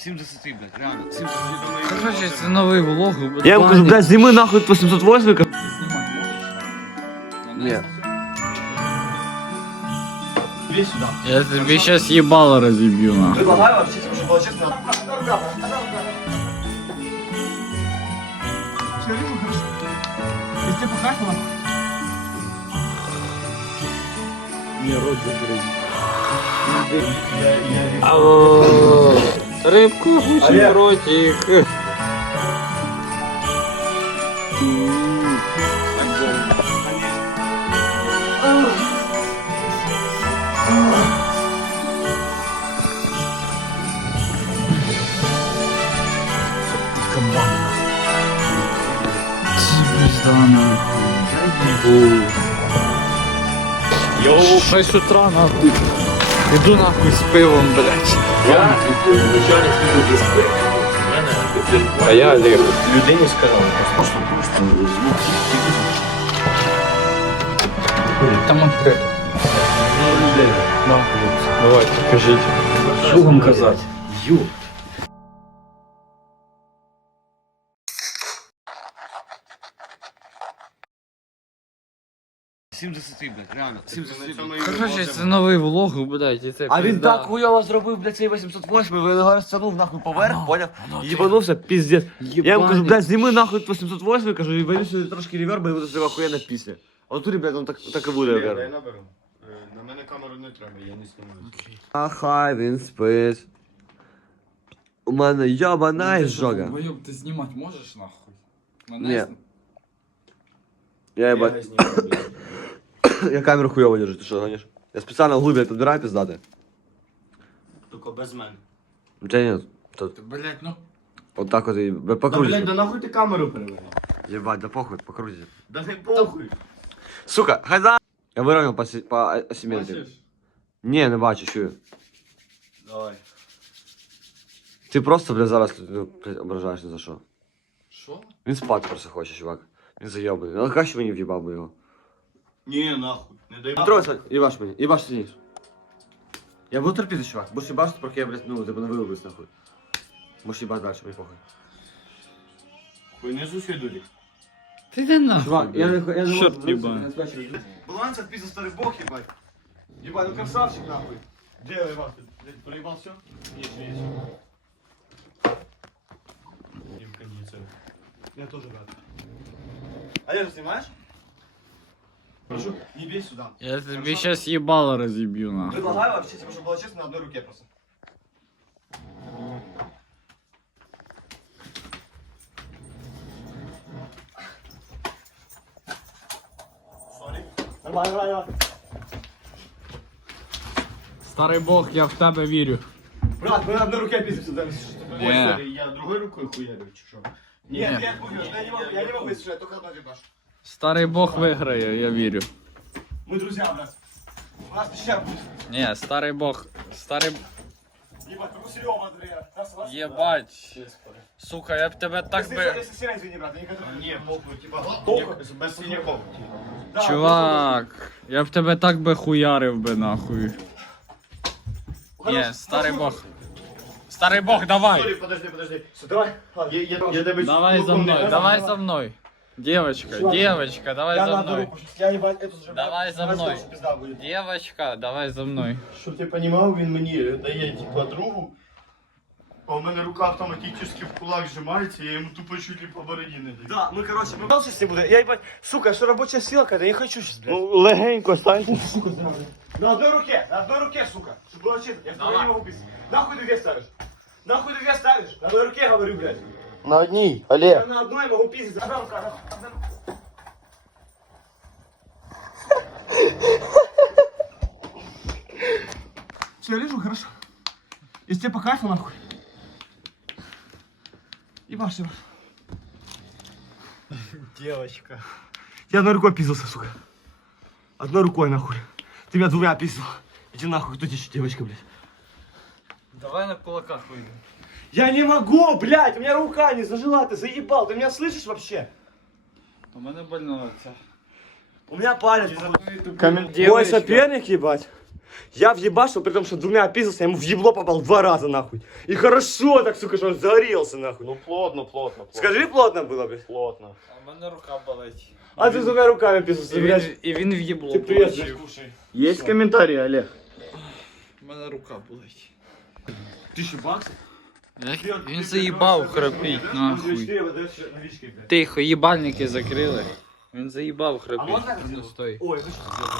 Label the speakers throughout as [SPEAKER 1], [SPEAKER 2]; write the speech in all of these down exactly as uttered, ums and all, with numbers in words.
[SPEAKER 1] сімдесят, блядь, реально. сімдесят.
[SPEAKER 2] Короче, це новий влог.
[SPEAKER 1] Я ему кажу, блядь, сними нахуй восемьсот восемь. Нет. Иди сюда.
[SPEAKER 2] Я тебе сейчас ебало разъебью, нахуй.
[SPEAKER 1] Предлагаю вообще, типа, чтобы было честно. Все, вижу, хорошо. Если тебе похахало.
[SPEAKER 2] Мне рот закрыть. Алло. Рыбку очень протик. Йоу, шесть утра нахуй. Иду нахуй с пивом, блядь.
[SPEAKER 3] Я начальник служби безпеки. У мене
[SPEAKER 2] А я Олег.
[SPEAKER 3] людині сказав.
[SPEAKER 2] Там открыто. Давайте, покажите.
[SPEAKER 3] Що вам казати? Ю.
[SPEAKER 1] сімдесят, блядь, реально. сімдесят.
[SPEAKER 2] Короче, це новий влог, блядь, і це
[SPEAKER 1] А він
[SPEAKER 2] пизда.
[SPEAKER 1] так хуйово зробив, блядь, цей восемьсот восемь, він його розтягнув нахуй поверх, поняв? І їбанувся, піздець. Я йому кажу, блядь, зніми нахуй восемьсот восемь, кажу, і вилю сюди трошки реверба, і буде себе охуєнна пісня. А в турі, блядь, он так, так і буде
[SPEAKER 4] Я
[SPEAKER 1] реверб.
[SPEAKER 4] наберу. Е, На мене камеру не треба, я не знімаю.
[SPEAKER 1] А хай він спить. У мене йобана ізжога.
[SPEAKER 2] Войоб, ти знімати можеш нахуй?
[SPEAKER 1] Ні.
[SPEAKER 2] Мене?
[SPEAKER 1] Я
[SPEAKER 4] Я
[SPEAKER 1] ебать,
[SPEAKER 4] знімаю, блядь.
[SPEAKER 1] я камеру хуйово держу, ти що гониш? Я спеціально вглубь, блядь, підбираю пиздати.
[SPEAKER 4] Тільки без мене.
[SPEAKER 1] У тебе нет. Тут,
[SPEAKER 2] Ти, блядь, ну.
[SPEAKER 1] вот так вот и
[SPEAKER 4] Та, блядь,
[SPEAKER 1] покрутите.
[SPEAKER 4] да нахуй ти камеру перевели?
[SPEAKER 1] Ебать, да похуй, покрутите.
[SPEAKER 4] Да не похуй.
[SPEAKER 1] Сука, хайда! Я выровнял по, си- по асимметрии.
[SPEAKER 4] Бачиш?
[SPEAKER 1] Не, не бачу, чую.
[SPEAKER 4] Давай.
[SPEAKER 1] Ти просто, блядь, зараз ну, блядь, ображаєш не за що.
[SPEAKER 2] Що?
[SPEAKER 1] Він спати просто хоче, чувак. Він зайобаний. Ну, краще мені в'їбав би його.
[SPEAKER 4] Ні, нахуй. Не дай
[SPEAKER 1] Петро, Василь, їбаш мені, їбаш сидиш. Я буду терпіти, чувак. Будеш їбашити, поки я, блядь, ну, тебе не виловлюсь, нахуй. Можеш їбати далі, мені похуй.
[SPEAKER 4] Хуй не зустрій дурі.
[SPEAKER 2] Ти де нахуй?
[SPEAKER 1] Чувак, я не я не
[SPEAKER 2] Чорт їбан.
[SPEAKER 1] Баланс отписан старый бог, ебать. Ебать, ну красавчик, нахуй. Где ебать? Блядь, проебал все?
[SPEAKER 4] Ні, ні, ні. І в кондиціонер.
[SPEAKER 1] Я тоже рад. Олежа, снимаешь? Прошу, не бей сюда.
[SPEAKER 2] Я тебе сейчас ебало разъебью, нахуй.
[SPEAKER 1] Предлагаю вообще, типа, чтобы было честно, на одной руке просто. Сори. Нормально, нормально.
[SPEAKER 2] Старий бог, я в тебе вірю.
[SPEAKER 1] Брат, мы на одной руке пиздимся, да?
[SPEAKER 2] Ні.
[SPEAKER 4] Ой, я другою рукою хуярю, чи що?
[SPEAKER 1] Нет,
[SPEAKER 2] Нет.
[SPEAKER 1] я хуй, я не могу, я не могу, если я только одной ебаш.
[SPEAKER 2] Старий бог виграє, я вірю.
[SPEAKER 1] Мы друзья, брат. У нас пещера будет.
[SPEAKER 2] Ні, старий бог. Старий.
[SPEAKER 1] Ебать, как у Серёга, Андрея. Да, согласен?
[SPEAKER 2] Єбать. Сука, я б тебе так
[SPEAKER 1] Если,
[SPEAKER 2] би.
[SPEAKER 1] если сильно извини, брат, я не готов.
[SPEAKER 4] Ні, похуй, типа,
[SPEAKER 1] Похуй.
[SPEAKER 4] без синяков.
[SPEAKER 1] Да,
[SPEAKER 2] Чувак, я б тебе так би хуярив би нахуй. Ні, старий бог. Старий бог,
[SPEAKER 4] Сорі,
[SPEAKER 2] давай!
[SPEAKER 4] подожди, подожди.
[SPEAKER 1] Давай, ладно.
[SPEAKER 4] Я, я, я тебе
[SPEAKER 2] Давай за
[SPEAKER 4] кулаком не
[SPEAKER 2] мной,
[SPEAKER 4] дам.
[SPEAKER 2] давай за мной. Девочка,
[SPEAKER 1] Чувак,
[SPEAKER 2] девочка, давай
[SPEAKER 1] Я
[SPEAKER 2] за
[SPEAKER 1] на одну
[SPEAKER 2] мной.
[SPEAKER 1] руку сейчас, я ебать эту зажимаю.
[SPEAKER 2] Давай за
[SPEAKER 1] У нас
[SPEAKER 2] мной.
[SPEAKER 1] очень пизда будет.
[SPEAKER 2] Девочка, давай за мной.
[SPEAKER 4] Щоб ти розумів, він мені дає типа другу, а у мене рука автоматично в кулак зжимається, я йому тупо чуть ли по бороді не даю.
[SPEAKER 1] Да, мы, короче, мы дальше с ним будем. Я ебать, сука, что рабочая сила какая-то, я не хочу сейчас, блядь.
[SPEAKER 4] Ну, легенько станьте.
[SPEAKER 1] На одной руке, на одной руке, сука. Чтобы было честно, я второй не могу пиздить. Нахуй ты две ставишь? Нахуй ты две ставишь? На одной руке, говорю, блядь.
[SPEAKER 4] На одній,
[SPEAKER 1] Я
[SPEAKER 4] Олег.
[SPEAKER 1] на одной могу пиздить. Одна рука, одна одна рука. Все, я лежу, хорошо. Если тебе по кайфу, нахуй. Ебашь, ебашь.
[SPEAKER 4] Девочка.
[SPEAKER 1] Я одной рукой пиздился, сука. Одной рукой, нахуй. Ты меня двумя пиздил. Иди нахуй, кто тебе еще девочка, блядь.
[SPEAKER 2] Давай на кулаках выйдем.
[SPEAKER 1] Я не могу, блядь, у меня рука не зажила, ты заебал, ты меня слышишь вообще?
[SPEAKER 2] У мене больно це.
[SPEAKER 1] У меня палец.
[SPEAKER 4] Коммен...
[SPEAKER 1] Мой соперник, ебать. Я въебашил, при том, что двумя описался, я ему в ебло попал два раза, нахуй. И хорошо так, сука, что он загорелся, нахуй.
[SPEAKER 4] Ну плотно, плотно, плотно.
[SPEAKER 1] Скажи, плотно было, блядь.
[SPEAKER 4] Плотно.
[SPEAKER 2] А в мене рука болить.
[SPEAKER 1] А ты двумя руками описался,
[SPEAKER 2] І
[SPEAKER 1] блядь.
[SPEAKER 2] він, і він в'єбло
[SPEAKER 1] Ти привіт,
[SPEAKER 2] получив.
[SPEAKER 1] Есть комментарии, Олег?
[SPEAKER 2] В мене рука болить.
[SPEAKER 1] Тысячу баксов?
[SPEAKER 2] Він заїбав храпіть, нахуй. Тихо, їбальники закрили. Він заїбав
[SPEAKER 1] А
[SPEAKER 2] храпіть.
[SPEAKER 1] можно?
[SPEAKER 2] Ну, стой.
[SPEAKER 1] Ой, ну что сделать?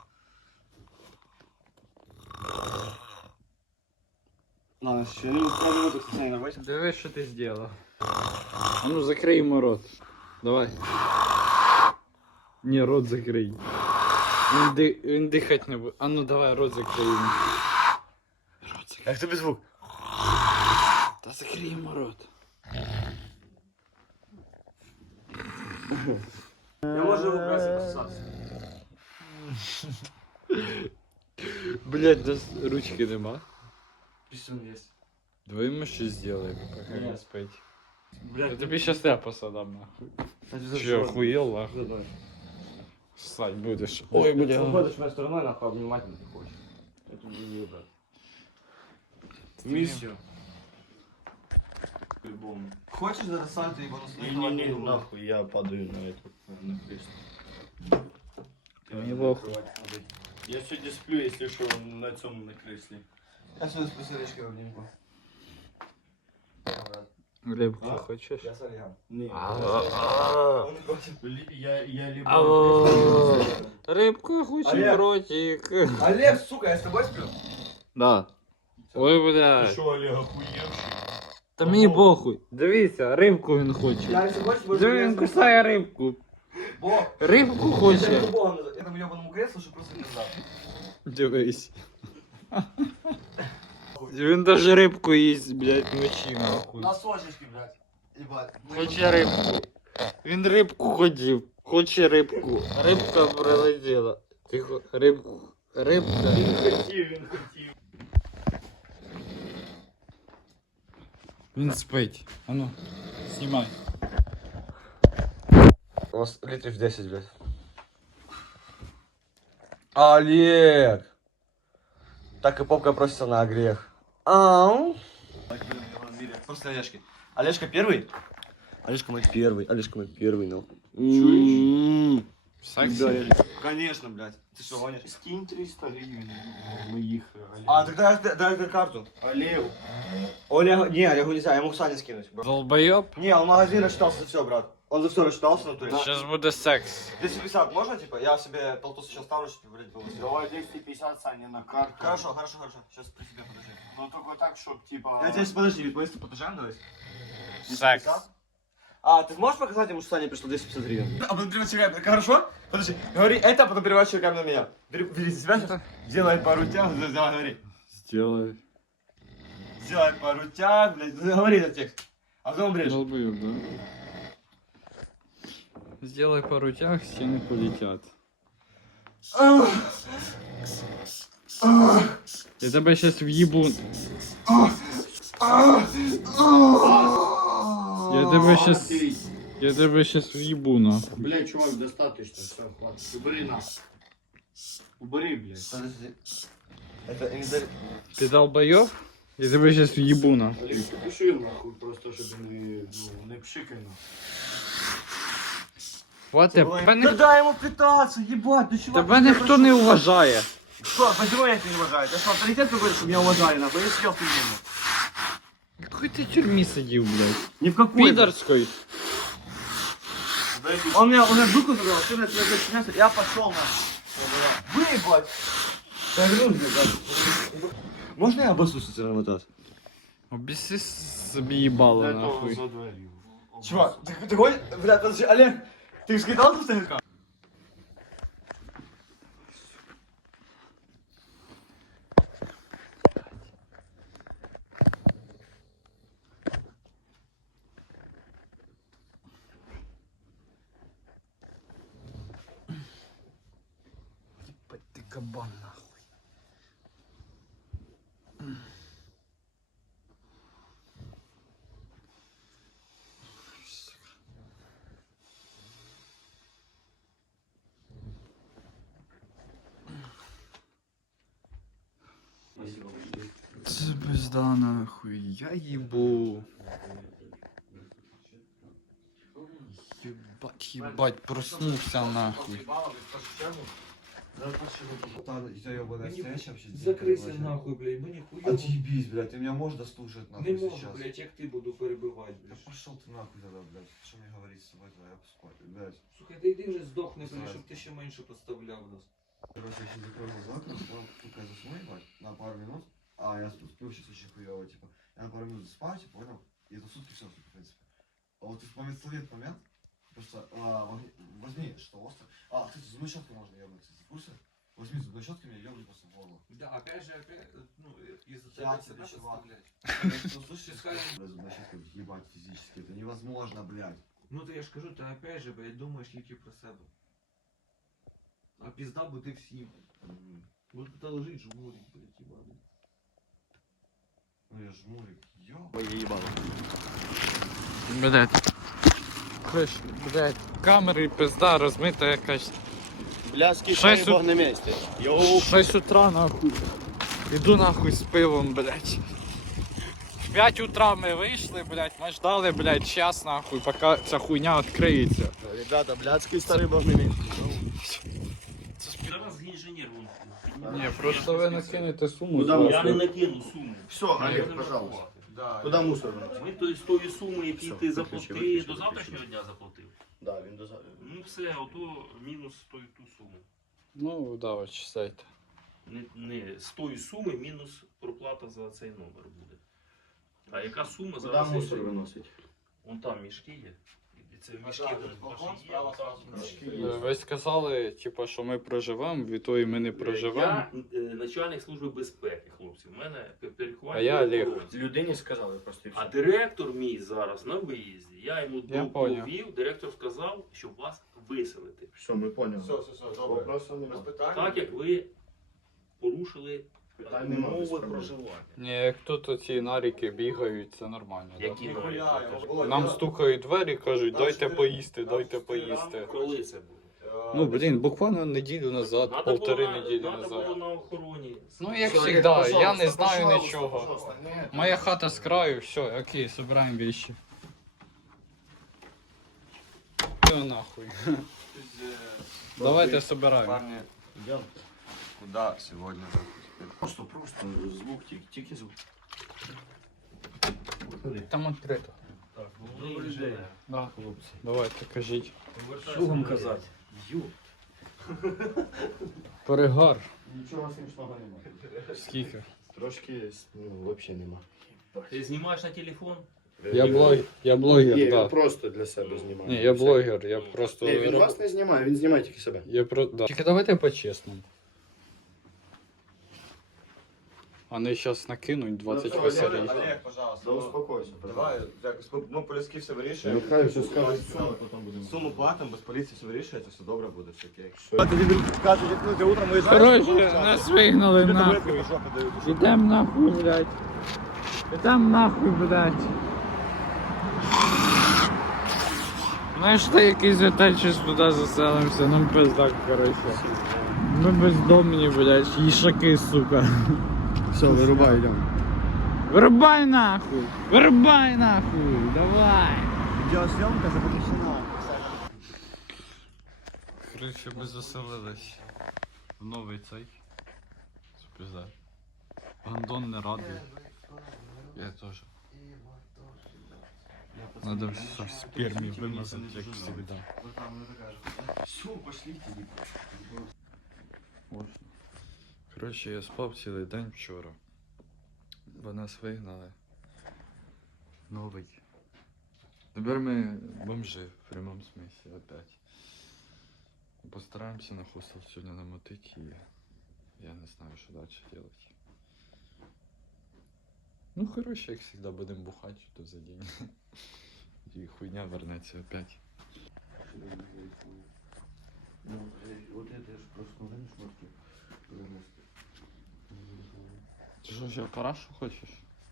[SPEAKER 1] Ладно, еще не минуту, кстати, на восемь.
[SPEAKER 2] Диви, що ти зробив. А ну закрий йому рот. Давай. Ні, рот закрий. Він, ди... він дихать не буде. А ну давай, рот закрий йому. Рот закрий.
[SPEAKER 1] Как тебе звук?
[SPEAKER 2] Та закрий йому рот.
[SPEAKER 1] Я могу его бросить кусаться.
[SPEAKER 2] Блять, нас ручки нема.
[SPEAKER 1] Писюн есть.
[SPEAKER 2] Давай йому щось зробимо, поки
[SPEAKER 1] Ні.
[SPEAKER 2] не спить. Я
[SPEAKER 1] Блядь,
[SPEAKER 2] тобі щас ляпаса дам, нахуй. Че, охуел, нахуй? Ссать будешь. Ой,
[SPEAKER 1] Ты
[SPEAKER 2] бля.
[SPEAKER 1] уходишь моей стороной, нахуй, обнимать не хочешь. Это не брат. Миссию.
[SPEAKER 4] По-любому.
[SPEAKER 1] Хочешь за сальто ебану
[SPEAKER 4] Не-не-не, нахуй, я падаю на эту, на кресло.
[SPEAKER 2] Мені похуй.
[SPEAKER 4] Я сегодня сплю, если что, на цьому на кресле.
[SPEAKER 1] Я сегодня с посылочкой в обнимку.
[SPEAKER 2] Глебку
[SPEAKER 4] А?
[SPEAKER 2] хочеш?
[SPEAKER 1] Я с Олегом.
[SPEAKER 4] Не,
[SPEAKER 1] Он не против.
[SPEAKER 4] Бли- я, я либо...
[SPEAKER 2] Алло. Рибка хоче
[SPEAKER 1] Олег.
[SPEAKER 2] протик.
[SPEAKER 1] Олег, сука, я с тобой сплю?
[SPEAKER 2] Да. Ой,
[SPEAKER 4] Ты
[SPEAKER 2] блядь.
[SPEAKER 4] шо, Олег, охуевший?
[SPEAKER 2] Та мені похуй. Дивіться, рибку він хоче.
[SPEAKER 1] Я если хочешь, больше
[SPEAKER 2] Диви, він кусає рибку.
[SPEAKER 1] Бог.
[SPEAKER 2] Рибку
[SPEAKER 1] Я
[SPEAKER 2] хоче.
[SPEAKER 1] не Богом называю. Этому ебаному креслу, что просто не знал.
[SPEAKER 2] Дивись. Він даже рибку їсть, блядь, вночі, нахуй.
[SPEAKER 1] Носочечки, блядь. Ебать.
[SPEAKER 2] Хоче рибку. Він рибку хотів. Хоче рибку. Рибка прилетіла. Тихо, рибку. Рибка.
[SPEAKER 4] Він хотів, він хотів.
[SPEAKER 2] Він спить. А ну, знімай.
[SPEAKER 1] У вас литров десять, блядь. Олег! Так и попка просится на грех. Ау. После Олежки. Олежка первый? Олежка мой первый. Олежка мой первый, ну. М-м-м.
[SPEAKER 2] Сексі?
[SPEAKER 1] Да, я- Конечно, блядь. Ты что, гонишь?
[SPEAKER 4] Скинь триста гривен моих, Олег.
[SPEAKER 1] А, тогда дай, дай, дай карту.
[SPEAKER 4] Олег.
[SPEAKER 1] Олег, не, Олегу нельзя, я могу Сане скинуть. Бро.
[SPEAKER 2] Долбойоб?
[SPEAKER 1] Не, он в магазин рассчитался за все, брат. Он за все рассчитался, на то есть.
[SPEAKER 2] Сейчас буде секс.
[SPEAKER 1] двести пятьдесят можно, типа? Я себе толту сейчас ставлю, чтобы, блядь, было всё.
[SPEAKER 4] Давай двести пятьдесят, Саня, на карту.
[SPEAKER 1] Хорошо, хорошо, хорошо. Сейчас при тебе подожди.
[SPEAKER 4] Но только так, чтоб типа...
[SPEAKER 1] Я тебе подожди, ведь быстро потажаем, давай.
[SPEAKER 2] Секс.
[SPEAKER 1] А, ты можешь показать ему, что Сане пришло двести пятьдесят гривен? А потом переворачивай камеру. Хорошо? Подожди, говори это, а потом переворачивай камеру на меня. Бери, бери себя сейчас, сделай пару тяг, давай, говори.
[SPEAKER 2] Сделай.
[SPEAKER 1] Сделай пару тяг, блядь, говори этот текст. А потом брешь.
[SPEAKER 2] Долбойоб, да? Сделай пару тяг, стены полетят. Я тебе сейчас въебу. Я тебе сейчас... Я тебе сейчас въебу, нахуй.
[SPEAKER 4] Бля, чувак, достаточно, все, хватит. Убери нахуй. Убери, блядь.
[SPEAKER 1] Подожди. Это инвентарь.
[SPEAKER 2] Ты долбоёб? Я тебе сейчас въебу, нахуй.
[SPEAKER 4] Олег, пиши нахуй, просто щоб не, ну, не пшикай нахуй.
[SPEAKER 2] Вот тебе
[SPEAKER 1] Да
[SPEAKER 2] не...
[SPEAKER 1] дай ему питаться, ебать, ну чувак.
[SPEAKER 2] Тебе ніхто не уважає.
[SPEAKER 1] Что, почему я тебя не уважаю? Это что, авторитет какой-то, чтобы меня уважали, нахуй? Я сидел в тюрьме.
[SPEAKER 2] В какой ты тюрьме сидел, блядь?
[SPEAKER 1] Ни в какой. блядь.
[SPEAKER 2] Пидорской.
[SPEAKER 1] Он меня, он меня дуку задал, ты меня тебя зачинялся, я пошел на. Выебать! Я говорю, блядь. Можно я обоссусь на вот это?
[SPEAKER 2] Обеси собі їбало,
[SPEAKER 4] Для того
[SPEAKER 2] нахуй.
[SPEAKER 4] за дверью.
[SPEAKER 1] Чувак, ты, ты гонишь? Блядь, подожди, Олег, ты скидал со стояка?
[SPEAKER 2] Ебать ты кабан, нахуй. нахуй, я їбу. Єбать, єбать, проснувся нахуй.
[SPEAKER 5] Закрийся нахуй, блядь, мені хуйово.
[SPEAKER 1] Отъебись, блядь, ты меня можешь дослушать нахуй
[SPEAKER 5] Не можу,
[SPEAKER 1] сейчас?
[SPEAKER 5] блядь, як ти буду перебивати,
[SPEAKER 1] Да
[SPEAKER 5] блядь.
[SPEAKER 1] пошел ты нахуй тогда, блядь. Что мне говорить с тобой, твоя спать, блядь.
[SPEAKER 5] Сука, ти йди вже здохни, блядь, щоб ти ще менше поставляв нас.
[SPEAKER 1] Короче, я сейчас закрою глаза, потом только засну, ебать, на пару минут. А, я сплю сейчас очень хуёво, типа. Я на пару минут спать, понял? И это сутки все, в принципе. А вот в момент, совет момент, просто а, возьми- возьми, что остро. А, кстати, зубной щеткой можно ебнуть, кстати, в курсе? Возьми зубной щеткой, меня ебнуть просто в голову.
[SPEAKER 5] Да, опять же, опять, ну, из-за
[SPEAKER 1] Я
[SPEAKER 5] тебя
[SPEAKER 1] тебе,
[SPEAKER 5] себя
[SPEAKER 1] чувак.
[SPEAKER 5] подставлять.
[SPEAKER 1] Ну, слушай, зубной щеткой ебать физически, это невозможно, блядь.
[SPEAKER 5] Ну, то я ж кажу, ти опять же, блядь, думаєш тільки про себе. А пізда буде всім. Вот это лежить жмурик, блядь, ебаный.
[SPEAKER 1] Ну я жмурик, ё.
[SPEAKER 2] Блять. Хоч, блять, камери пизда розмита якась.
[SPEAKER 4] Бляски
[SPEAKER 2] Шесть
[SPEAKER 4] шай Бог на місці. Йоу.
[SPEAKER 2] шесть утра нахуй. Іду нахуй з пивом, блять. В п'ять утра ми вийшли, блять, ми ждали, блять, час нахуй, поки ця хуйня відкриється.
[SPEAKER 4] Ребята, блядський старий Бог на місці.
[SPEAKER 3] Зараз інженер вон.
[SPEAKER 2] Ні, просто ви накинете суму.
[SPEAKER 4] Куда
[SPEAKER 2] зразу.
[SPEAKER 3] Я не накину суму.
[SPEAKER 4] Все, Олег, пожалуйста.
[SPEAKER 1] Да.
[SPEAKER 4] Куда мусор виносить?
[SPEAKER 3] Ми то з тої суми, які
[SPEAKER 4] Все,
[SPEAKER 3] ти
[SPEAKER 4] виключи,
[SPEAKER 3] заплатив,
[SPEAKER 4] виключи,
[SPEAKER 3] до
[SPEAKER 4] виключи.
[SPEAKER 3] завтрашнього дня заплатив.
[SPEAKER 4] Да, він до за-
[SPEAKER 3] Ну все, ото мінус той ту суму.
[SPEAKER 2] Ну, да, от читайте.
[SPEAKER 3] Не, не, з тої суми мінус проплата за цей номер буде. А яка сума
[SPEAKER 4] Куда
[SPEAKER 3] зараз?
[SPEAKER 4] мусор виносить?
[SPEAKER 3] Вон там мішки є. І це мішки вон ваші є, отам мішки є.
[SPEAKER 2] Ви сказали, типу, що ми проживемо, відтої ми не проживемо.
[SPEAKER 3] Я е, начальник служби безпеки, хлопці. У мене переховання.
[SPEAKER 2] А я Олег.
[SPEAKER 4] Людині сказали просто і
[SPEAKER 3] А
[SPEAKER 4] все.
[SPEAKER 3] директор мій зараз на виїзді. Я йому
[SPEAKER 2] Я поняв.
[SPEAKER 3] доповів, директор сказав, щоб вас виселити.
[SPEAKER 4] Все, ми поняли.
[SPEAKER 1] Все, все, все, добре.
[SPEAKER 4] Вопросу
[SPEAKER 1] Без
[SPEAKER 4] немає.
[SPEAKER 1] питань.
[SPEAKER 3] Так як ви порушили
[SPEAKER 4] Питань нема, без
[SPEAKER 3] умови
[SPEAKER 4] проблем.
[SPEAKER 3] проживання.
[SPEAKER 2] Ні, як тут оці наріки бігають, це нормально. Да?
[SPEAKER 3] Які
[SPEAKER 1] Ніхуя,
[SPEAKER 3] навіть
[SPEAKER 1] я
[SPEAKER 3] покажу.
[SPEAKER 1] Володя,
[SPEAKER 2] Нам
[SPEAKER 1] я-
[SPEAKER 2] стукають двері, кажуть,
[SPEAKER 1] Нам
[SPEAKER 2] дайте
[SPEAKER 1] чотири-
[SPEAKER 2] поїсти,
[SPEAKER 1] нам
[SPEAKER 2] дайте
[SPEAKER 1] чотири
[SPEAKER 2] поїсти.
[SPEAKER 1] ранку.
[SPEAKER 3] Коли це було?
[SPEAKER 1] Е,
[SPEAKER 2] Ну, блін, буквально неділю назад,
[SPEAKER 3] Надо
[SPEAKER 2] полтори
[SPEAKER 3] було на-
[SPEAKER 2] неділі
[SPEAKER 3] надо
[SPEAKER 2] назад.
[SPEAKER 3] було на охороні.
[SPEAKER 2] Ну, як
[SPEAKER 1] Все,
[SPEAKER 2] завжди,
[SPEAKER 1] Олег,
[SPEAKER 2] я не
[SPEAKER 1] пожалуйста,
[SPEAKER 2] знаю
[SPEAKER 1] пожалуйста,
[SPEAKER 2] нічого.
[SPEAKER 1] пожалуйста, не-
[SPEAKER 2] Моя хата з краю, все, окей, собираємо вещи. Все нахуй. Давайте собираємо.
[SPEAKER 1] Парни,
[SPEAKER 4] Йдемо.
[SPEAKER 1] куда сегодня?
[SPEAKER 4] Просто, просто звук, тільки, тільки звук.
[SPEAKER 2] Там відкрито.
[SPEAKER 3] Добрий день.
[SPEAKER 2] Да, хлопці. Давайте, кажіть.
[SPEAKER 3] Що вам казати?
[SPEAKER 2] Перегар.
[SPEAKER 4] Нічого смішного немає.
[SPEAKER 2] Скільки?
[SPEAKER 4] Трошки, ну, взагалі нема.
[SPEAKER 3] Ти знімаєш на телефон?
[SPEAKER 2] Я блогер, я блогер,
[SPEAKER 4] Ні,
[SPEAKER 2] да.
[SPEAKER 4] він просто для себе знімає.
[SPEAKER 2] Ні, я блогер, я просто...
[SPEAKER 4] Ні, він вас не знімає, він знімає тільки себе.
[SPEAKER 2] Я про... Да. Тільки давайте по-чесному. Вони зараз накинуть двадцять
[SPEAKER 4] Ну,
[SPEAKER 2] косарей.
[SPEAKER 1] Олег, пожалуйста.
[SPEAKER 4] Да
[SPEAKER 1] ну,
[SPEAKER 4] успокойся,
[SPEAKER 1] Давай, якось ми, ми по-людськи все вирішуємо.
[SPEAKER 4] Хай вже скажуть суму, потім будемо.
[SPEAKER 1] Суму платимо, без поліції все вирішується, все добре буде, все окей.
[SPEAKER 4] Все.
[SPEAKER 1] Кажуть, як ну, утром виїжджаєш,
[SPEAKER 2] Короче, нас вигнали нахуй. Ідем нахуй, блядь. Ідем нахуй, блядь. Знаєш, ти якийсь отель щось туди заселимося, нам пиздак, короче. Ми бездомні, блядь, їшаки, сука.
[SPEAKER 4] Все, вирубай, йдемо.
[SPEAKER 2] Вирубай нахуй! Вирубай нахуй! Давай!
[SPEAKER 1] Відеозйомка запрещена.
[SPEAKER 2] Короче, ми заселились в новий цей. Пизда. Гандон не радий. Я теж. Надо все в спермі вимазати, як завжди.
[SPEAKER 1] Все, пошлите.
[SPEAKER 2] Коротше, я спав цілий день вчора. Бо нас вигнали. Новий. Тепер ми бомжи в прямому смислі опять. Постараємося на хостел сьогодні намотити і я не знаю, що далі робити. Ну, коротше, як завжди, будемо бухати, то за день. І хуйня вернеться опять.
[SPEAKER 4] Ну, вот это ж просто, знаешь, шмотки.
[SPEAKER 2] Ти що, ще парашу хочеш?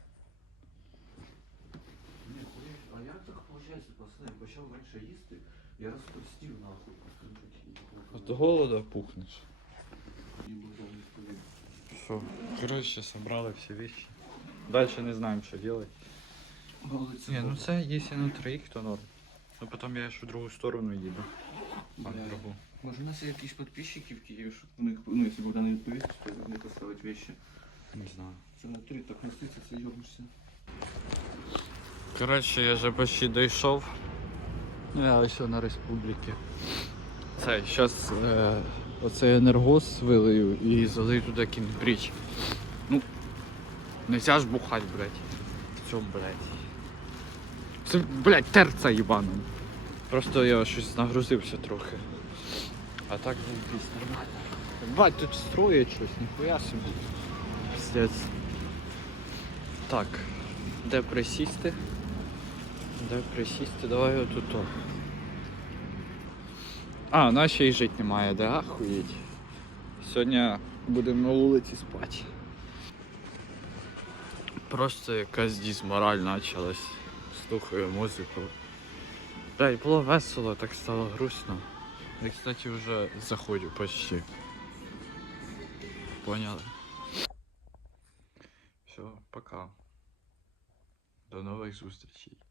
[SPEAKER 5] Ні, хуя, а як так виходить, пацани, я почав менше їсти, я розпустив нахуй.
[SPEAKER 2] От голода пухнеш. Все, коротше, собрали всі вещи. Дальше не знаємо, що робити.
[SPEAKER 5] Голиться.
[SPEAKER 2] Ні, ну це якщо на троїх, то норм. Ну потім я ж в другу сторону їду. А,
[SPEAKER 5] Бля.
[SPEAKER 2] в другу.
[SPEAKER 5] Може, у нас є якісь підписчики в Києві, щоб у них, ну, якщо Богдан не відповість, то не поставить вещи.
[SPEAKER 2] Не знаю.
[SPEAKER 5] Це на три так носиться, це йобишся.
[SPEAKER 2] Коротше, я вже почти дійшов. Ну, я ось на республіки. Це, зараз е, оцей енергос вилию і залию туди кінбріч. Ну, нельзя ж бухать, блядь. В цьому, блядь. Це, блядь, терца їбана. Просто я щось нагрузився трохи. А так заебись, нормально. Бать, тут строїть щось, ніхуя собі. Пиздець. Так, де присісти? Де присісти? Давай отут. А, у нас ще й жити немає, де ахуєть. Сьогодні будемо на вулиці спати. Просто якась дізмораль почалась. Слухаю музику. Блядь, було весело, так стало грустно. Я, кстати, вже заходжу почти. Поняли? Все, пока. До нових зустрічей.